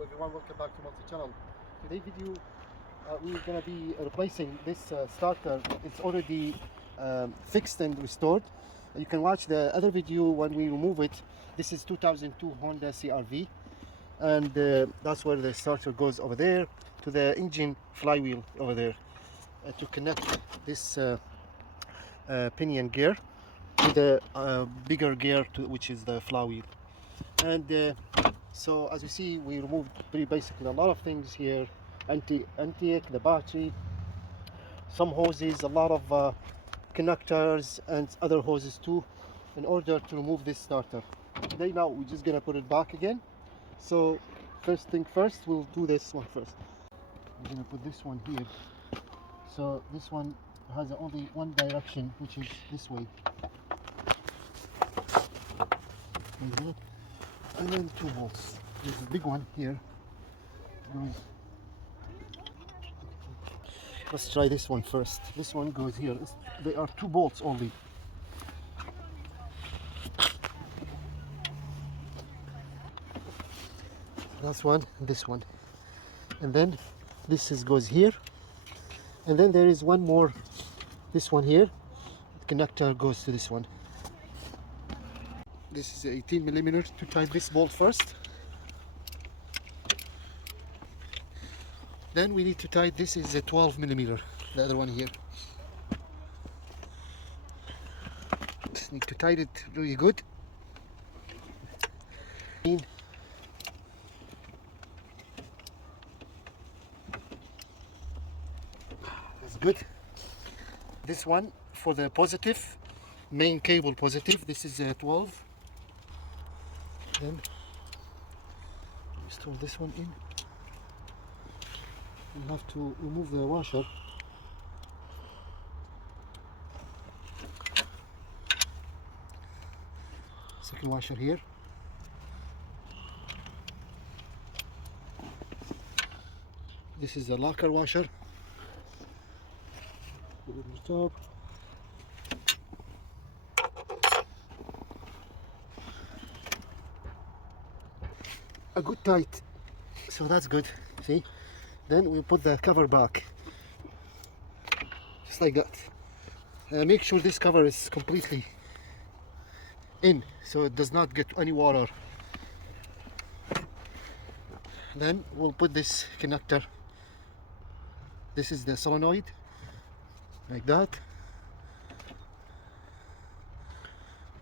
Hello everyone, welcome back to multi-channel. Today's video we're going to be replacing this starter. It's already fixed and restored. You can watch the other video when we remove it. This is 2002 Honda CR-V, and that's where the starter goes over there to the engine flywheel over there to connect this pinion gear to the bigger gear which is the flywheel. And so as you see, we removed pretty basically a lot of things here: intake, the battery, some hoses, a lot of connectors and other hoses too, in order to remove this starter. Today now we're just gonna put it back again. So first thing first, we'll do this one first. We're gonna put this one here. So this one has only one direction, which is this way. And then two bolts. There's a big one here. Let's try this one first. This one goes here. There are two bolts only. That's one, and this one. And then this goes here. And then there is one more, this one here. The connector goes to this one. This is 18mm to tighten this bolt first. Then we need to tighten this is a 12mm, the other one here. Just need to tighten it really good. That's good. This one for the positive, main cable positive, this is 12. Then install this one in. We have to remove the washer. Second washer here. This is the locker washer. Put it on top. A good tight, so that's good. See, then we put the cover back just like that. Make sure this cover is completely in, so it does not get any water. Then we'll put this connector. This is the solenoid, like that.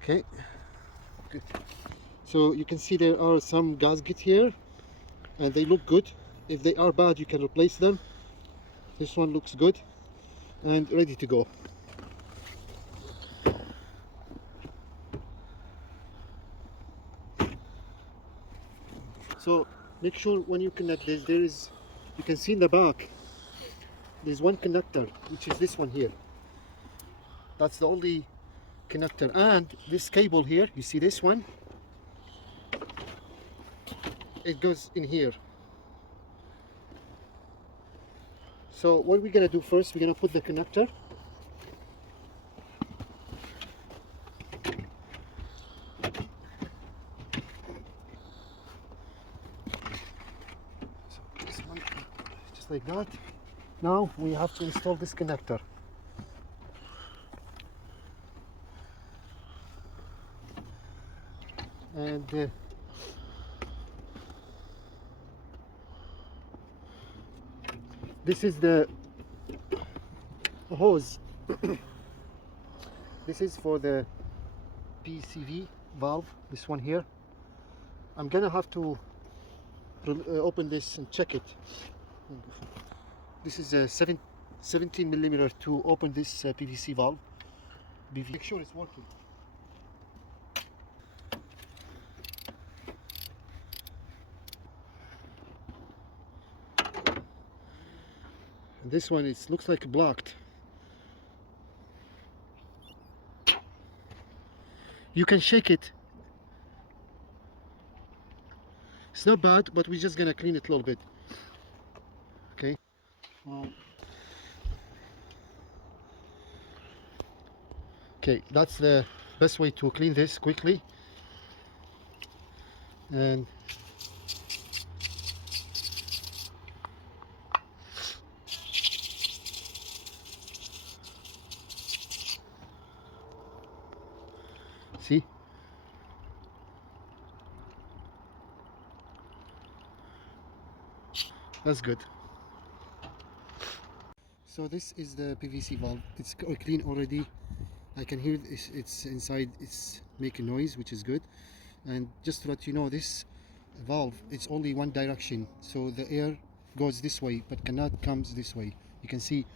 Okay, good. So you can see there are some gaskets here, and they look good. If they are bad, you can replace them. This one looks good and ready to go. So make sure when you connect this, you can see in the back, there's one connector, which is this one here. That's the only connector. And this cable here, you see this one? It goes in here. So what we're gonna do first, we're gonna put the connector. So this one, just like that. Now we have to install this connector. And this is the hose. This is for the PCV valve, this one here. I'm gonna have to open this and check it. This is a 17mm to open this PVC valve. Make sure it's working. This one looks like blocked. You can shake it. It's not bad, but we're just gonna clean it a little bit. Okay. Okay, that's the best way to clean this quickly. And See? That's good. So this is the PVC valve. It's clean already. I can hear it's inside, it's making noise, which is good. And just to let you know, this valve, it's only one direction, so the air goes this way but cannot comes this way. You can see.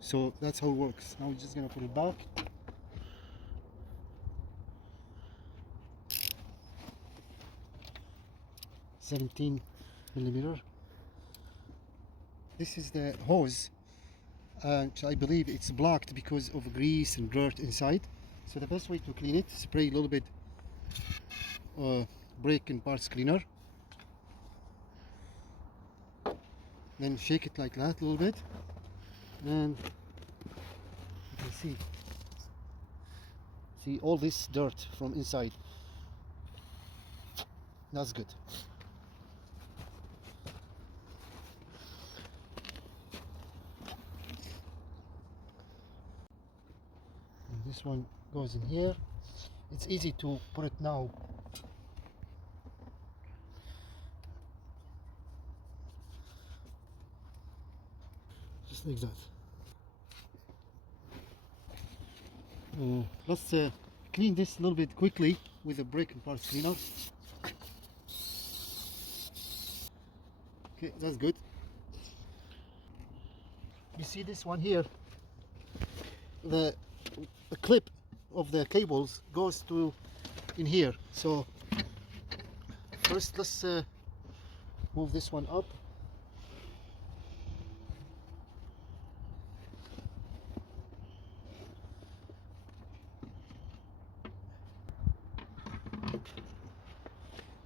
So that's how it works. Now we're just gonna put it back. $17mm. This is the hose, and I believe it's blocked because of grease and dirt inside. So the best way to clean it, spray a little bit brake and parts cleaner, then shake it like that a little bit, and you can see all this dirt from inside. That's good. And this one goes in here. It's easy to put it now. Just like that. Let's clean this a little bit quickly with a brake and parts cleaner. Okay, that's good. You see this one here? The clip of the cables goes to in here. So first let's move this one up.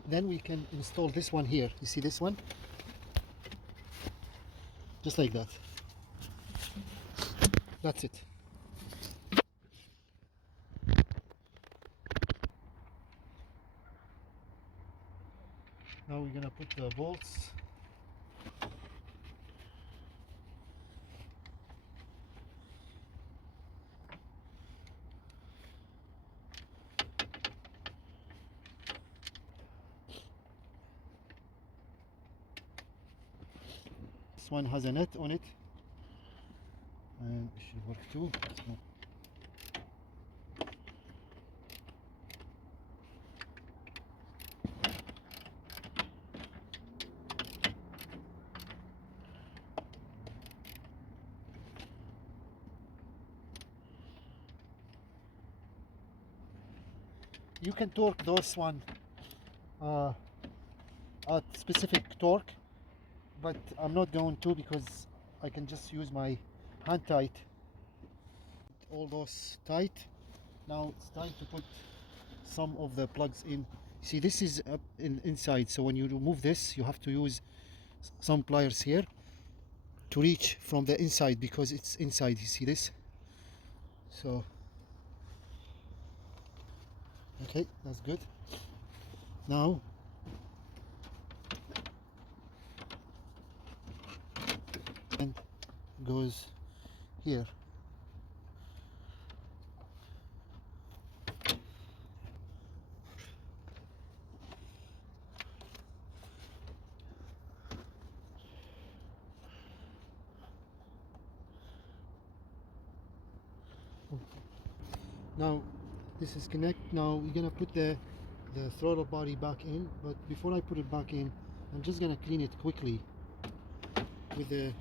Then we can install this one here. You see this one? Just like that. That's it. Now we're gonna put the bolts. This one has a net on it, and it should work too. So you can torque those one at specific torque, but I'm not going to because I can just use my hand tight. All those tight. Now it's time to put some of the plugs in. See, this is up inside, so when you remove this you have to use some pliers here to reach from the inside because it's inside. You see this? So okay, that's good. Now and goes here. Now this is connect. Now we're gonna put the throttle body back in, but before I put it back in, I'm just gonna clean it quickly with the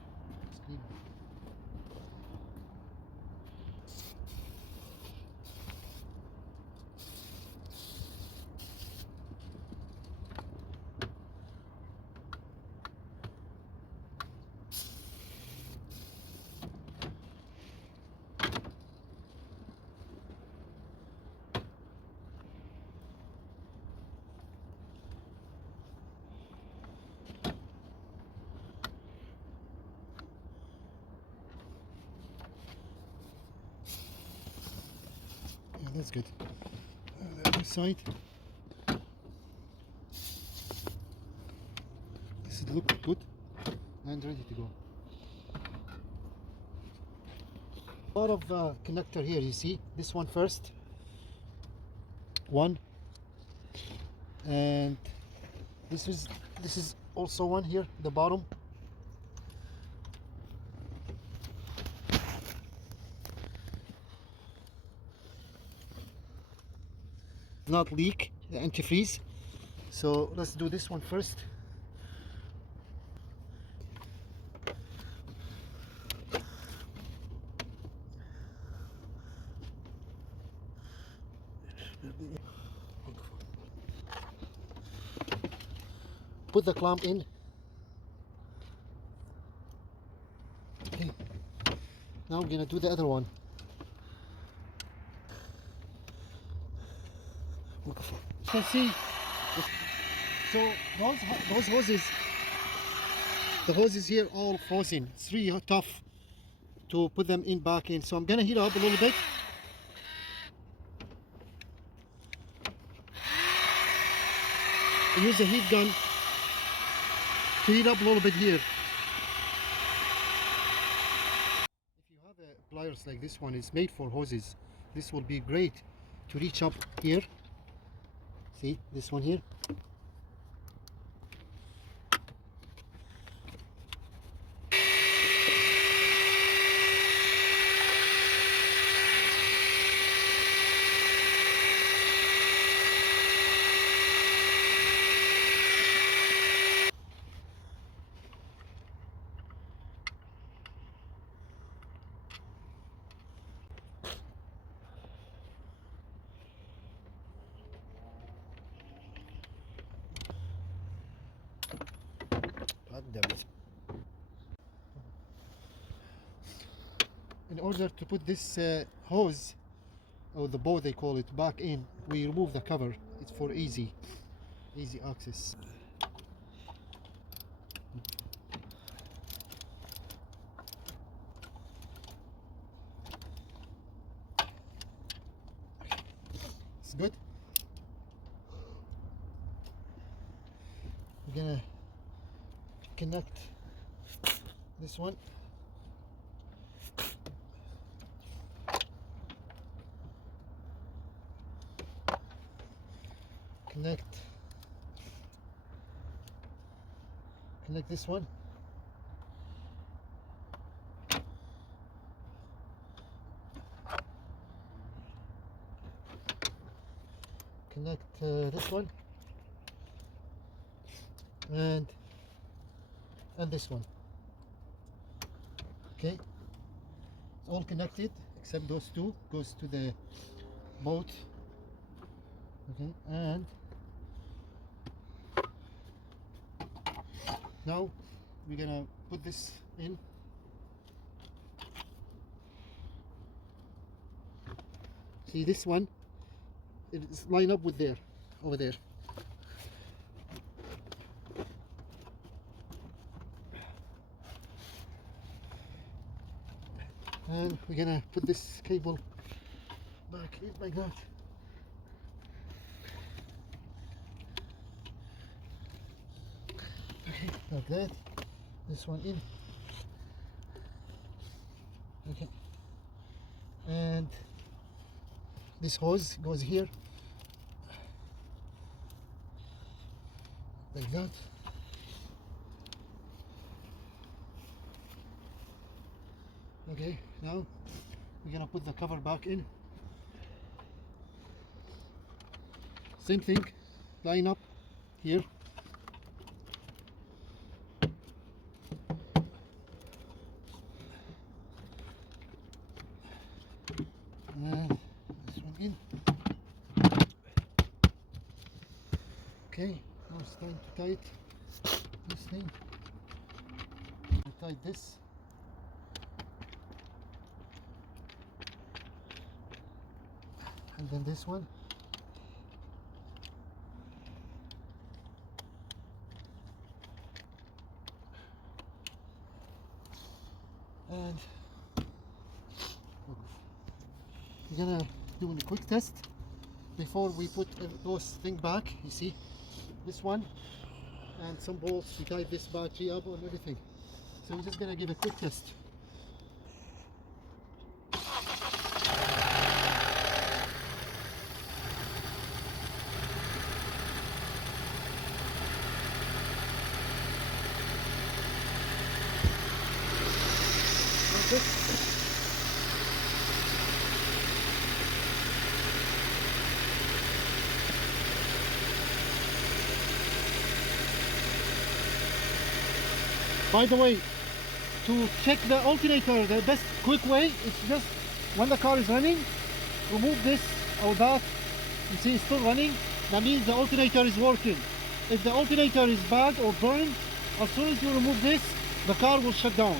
that's good. The other side. This looks good and ready to go. A lot of connector here. You see this one first, one, and this is also one here, the bottom. Not leak the antifreeze. So let's do this one first. Put the clamp in. Okay. Now I'm gonna do the other one. You can see. So those hoses, the hoses here all frozen. It's really tough to put them in back in. So I'm gonna heat up a little bit. I use a heat gun to heat up a little bit here. If you have a pliers like this one, it's made for hoses. This will be great to reach up here. See this one here? God damn it. In order to put this hose, or the bow they call it, back in, we remove the cover. It's for easy access. It's good. We're gonna connect this one. Connect this one. Connect this one and this one. Okay, it's all connected except those two. Goes to the boat. Okay, and now we're gonna put this in. See this one? It's lined up with there, over there. And we're gonna put this cable back in like that. Okay, like that. This one in. Okay. And this hose goes here. Like that. Okay, now we're gonna put the cover back in. Same thing, line up here. And this one in. Okay, now it's time to tight this thing. I tight this. And then this one. And we're gonna do a quick test before we put those things back. You see this one and some bolts, we tied this battery up and everything. So we're just gonna give a quick test. By the way, to check the alternator, the best quick way is just when the car is running, remove this or that. You see it's still running, that means the alternator is working. If the alternator is bad or burned, as soon as you remove this, the car will shut down.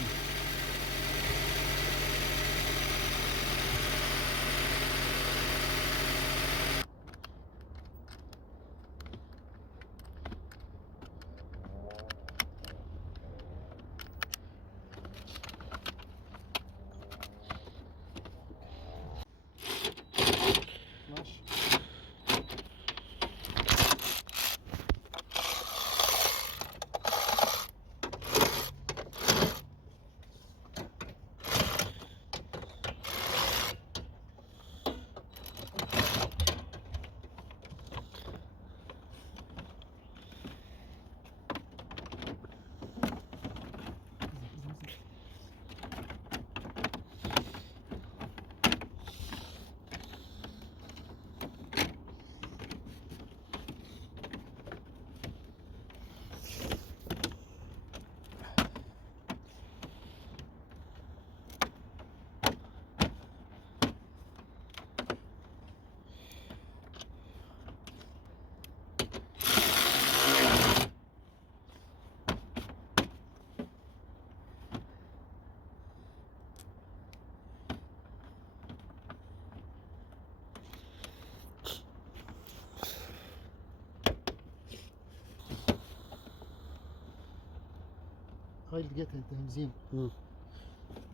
هاي لقيتها انت همزين.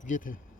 لقيتها.